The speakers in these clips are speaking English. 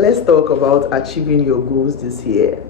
Let's talk about achieving your goals this year.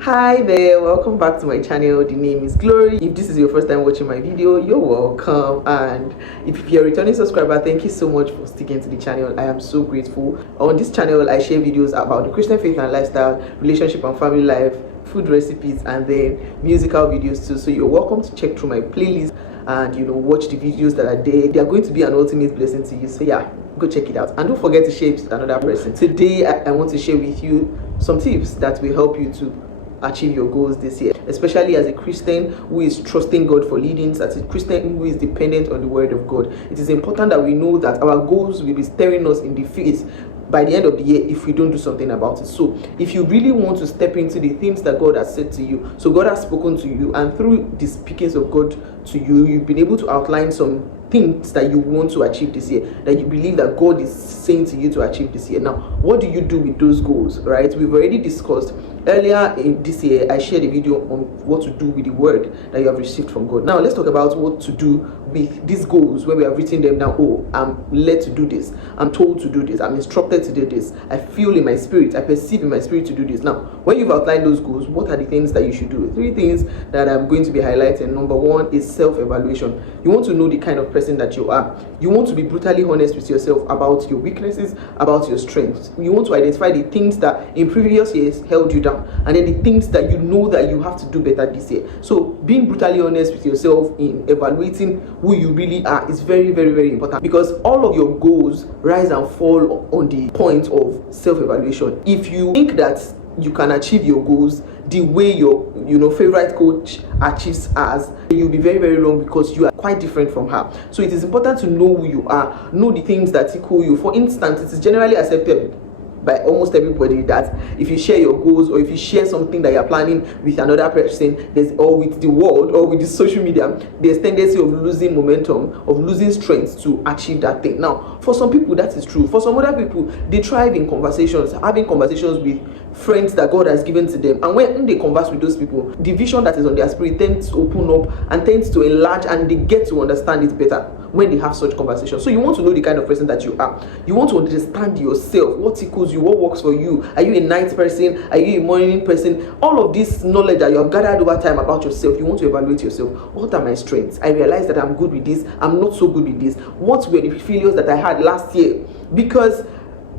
Hi there, welcome back to my channel. The name is Glory. If this is your first time watching my video, you're welcome, and if you're a returning subscriber, thank you so much for sticking to the channel. I am so grateful. On this channel I share videos about the Christian faith and lifestyle, relationship and family life, food recipes, and then musical videos too. So you're welcome to check through my playlist and watch the videos that are there. They are going to be an ultimate blessing to you, so yeah, go check it out, and don't forget to share it with another person. Today I want to share with you some tips that will help you to achieve your goals this year, especially as a Christian who is trusting God for leadings, as a Christian who is dependent on the word of God. It is important that we know that our goals will be staring us in the face by the end of the year if we don't do something about it. So if you really want to step into the things that God has said to you, so God has spoken to you, and through the speakings of God to you, you've been able to outline some things that you want to achieve this year, that you believe that God is saying to you to achieve this year. Now, what do you do with those goals, right? We've already discussed earlier in this year. I shared a video on what to do with the word that you have received from God. Now let's talk about what to do with these goals when we have written them down. Oh, I'm led to do this, I'm told to do this, I'm instructed to do this, I feel in my spirit, I perceive in my spirit to do this. Now, when you've outlined those goals, what are the things that you should do? 3 things that I'm going to be highlighting. Number 1 is self-evaluation. You want to know the kind of person that you are. You want to be brutally honest with yourself about your weaknesses, about your strengths. You want to identify the things that in previous years held you down, and then the things that you know that you have to do better this year. So being brutally honest with yourself in evaluating who you really are is very, very, very important, because all of your goals rise and fall on the point of self-evaluation. If you think that you can achieve your goals the way your favorite coach achieves as, you'll be very, very wrong, because you are quite different from her. So it is important to know who you are, know the things that tickle you. For instance, it is generally accepted by almost everybody that if you share your goals, or if you share something that you're planning with another person, or with the world, or with the social media, there's tendency of losing momentum, of losing strength to achieve that thing. Now, for some people that is true. For some other people, they thrive in conversations, having conversations with friends that God has given to them, and when they converse with those people, the vision that is on their spirit tends to open up and tends to enlarge, and they get to understand it better when they have such conversations. So you want to know the kind of person that you are. You want to understand yourself, what tickles you, what works for you. Are you a night person? Are you a morning person? All of this knowledge that you have gathered over time about yourself, you want to evaluate yourself. What are my strengths? I realize that I'm good with this, I'm not so good with this. What were the failures that I had last year? Because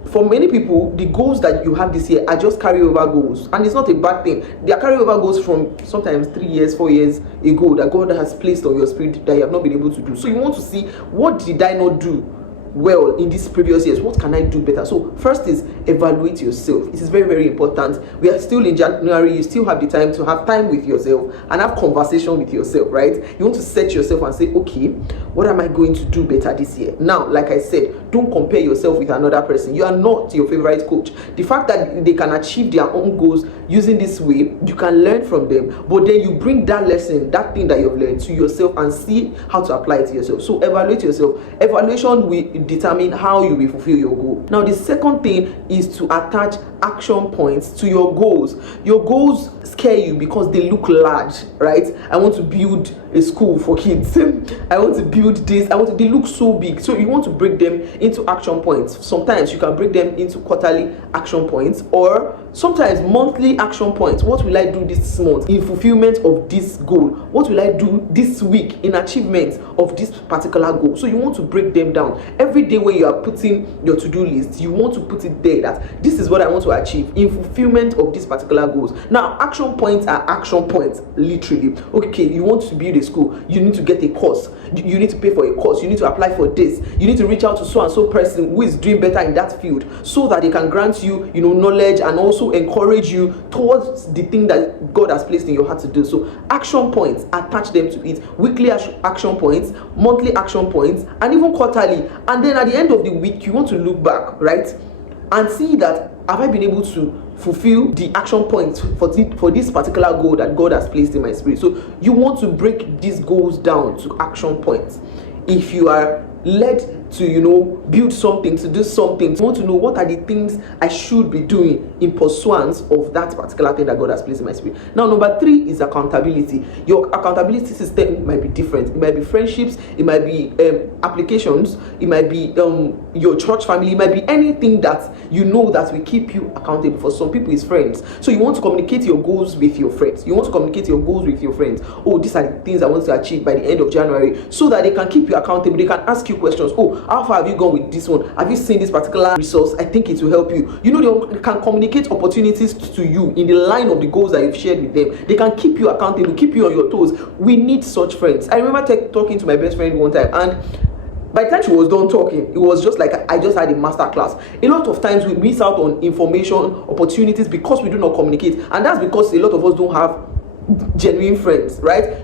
for many people, the goals that you have this year are just carryover goals, and it's not a bad thing. They are carryover goals from sometimes 3 years, 4 years ago that God has placed on your spirit that you have not been able to do. So you want to see, what did I not do well in these previous years? What can I do better? So first is evaluate yourself. It is very, very important. We are still in January. You still have the time to have time with yourself and have conversation with yourself, right? You want to set yourself and say, okay, what am I going to do better this year? Now, like I said, don't compare yourself with another person. You are not your favorite coach. The fact that they can achieve their own goals using this way, you can learn from them, but then you bring that lesson, that thing that you've learned, to yourself and see how to apply it to yourself. So evaluate yourself. Evaluation will determine how you will fulfill your goal. Now, the second thing is to attach action points to your goals. Your goals scare you because they look large, right? I want to build a school for kids. I want to build this. They look so big. So you want to break them into action points. Sometimes you can break them into quarterly action points, or sometimes monthly action points. What will I do this month in fulfillment of this goal? What will I do this week in achievement of this particular goal? So you want to break them down. Every day when you are putting your to-do list, you want to put it there that this is what I want to achieve in fulfillment of these particular goals. Now, action points are action points, literally. Okay, you want to build a school, you need to get a course, you need to pay for a course, you need to apply for this, you need to reach out to so and so person who is doing better in that field, so that they can grant you, knowledge, and also encourage you towards the thing that God has placed in your heart to do. So action points, attach them to it. Weekly action points, monthly action points, and even quarterly. And then at the end of the week, you want to look back, right, and see that, have I been able to fulfill the action points for this particular goal that God has placed in my spirit? So you want to break these goals down to action points. If you are led to build something, to do something, to want to know what are the things I should be doing in pursuance of that particular thing that God has placed in my spirit. Now, number 3 is accountability. Your accountability system might be different. It might be friendships, it might be applications, it might be your church family, it might be anything that that will keep you accountable. For some people, it's friends. So you want to communicate your goals with your friends. You want to communicate your goals with your friends. Oh, these are the things I want to achieve by the end of January, so that they can keep you accountable. They can ask you questions. Oh, how far have you gone with this one? Have you seen this particular resource? I think it will help you. They can communicate opportunities to you in the line of the goals that you've shared with them. They can keep you accountable, keep you on your toes. We need such friends. I remember talking to my best friend one time, and by the time she was done talking, it was just like I just had a master class. A lot of times we miss out on information, opportunities, because we do not communicate, and that's because a lot of us don't have genuine friends, right?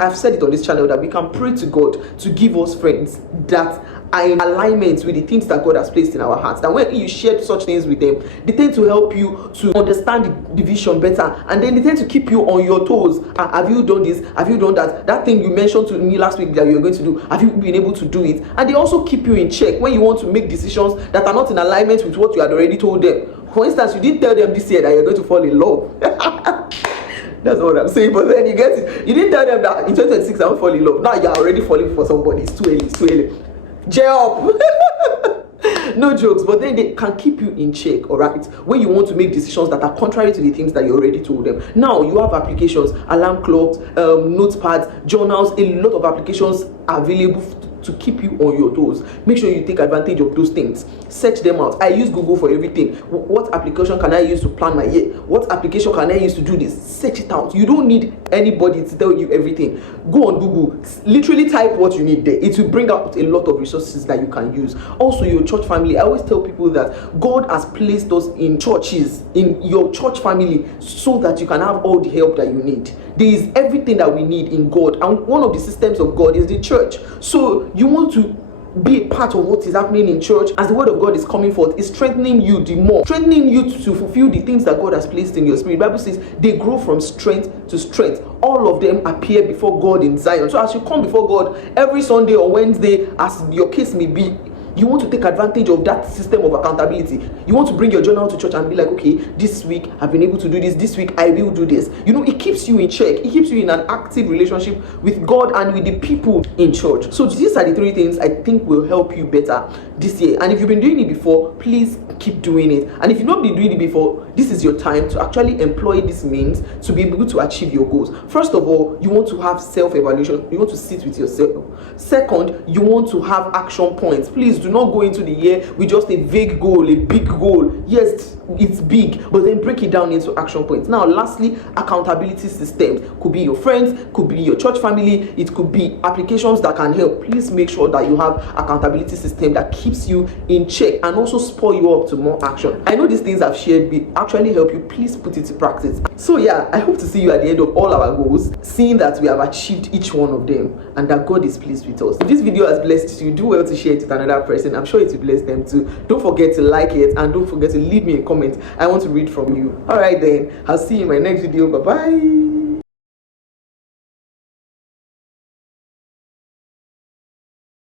I've said it on this channel that we can pray to God to give us friends that are in alignment with the things that God has placed in our hearts. That when you share such things with them, they tend to help you to understand the vision better, and then they tend to keep you on your toes. Have you done this? Have you done that? That thing you mentioned to me last week that you were going to do, have you been able to do it? And they also keep you in check when you want to make decisions that are not in alignment with what you had already told them. For instance, you didn't tell them this year that you're going to fall in love. That's not what I'm saying, but then you get it. You didn't tell them that in 2026 I won't fall in love. Now you're already falling for somebody. It's too early. J up. No jokes, but then they can keep you in check, all right, when you want to make decisions that are contrary to the things that you already told them. Now you have applications, alarm clocks, notepads, journals. A lot of applications are available to keep you on your toes. Make sure you take advantage of those things. Search them out. I use Google for everything. What application can I use to plan my year? What application can I use to do this? Search it out. You don't need anybody to tell you everything. Go on Google, literally type what you need there. It will bring out a lot of resources that you can use. Also, your church family. I always tell people that God has placed us in churches, in your church family, so that you can have all the help that you need. There is everything that we need in God, and one of the systems of God is the church. So you want to be a part of what is happening in church as the word of God is coming forth. Is strengthening you the more, strengthening you to fulfill the things that God has placed in your spirit. The Bible says they grow from strength to strength. All of them appear before God in Zion. So as you come before God every Sunday or Wednesday, as your case may be, you want to take advantage of that system of accountability. You want to bring your journal to church and be like, okay, this week I've been able to do this week I will do this. It keeps you in check. It keeps you in an active relationship with God and with the people in church. So these are the 3 things I think will help you better this year. And if you've been doing it before, please keep doing it. And if you've not been doing it before, this is your time to actually employ this means to be able to achieve your goals. First of all, you want to have self-evaluation. You want to sit with yourself. Second, you want to have action points. Please do not go into the year with just a vague goal, a big goal. Yes, it's big, but then break it down into action points. Now, lastly, accountability systems. Could be your friends, could be your church family, it could be applications that can help. Please make sure that you have accountability system that keeps you in check and also spur you up to more action. I know these things I've shared will actually help you. Please put it to practice. So yeah, I hope to see you at the end of all our goals, seeing that we have achieved each one of them and that God is pleased with us. If this video has blessed you, do well to share it with another person. I'm sure it will bless them too. Don't forget to like it and don't forget to leave me a comment. I want to read from you. All right then, I'll see you in my next video. Bye bye.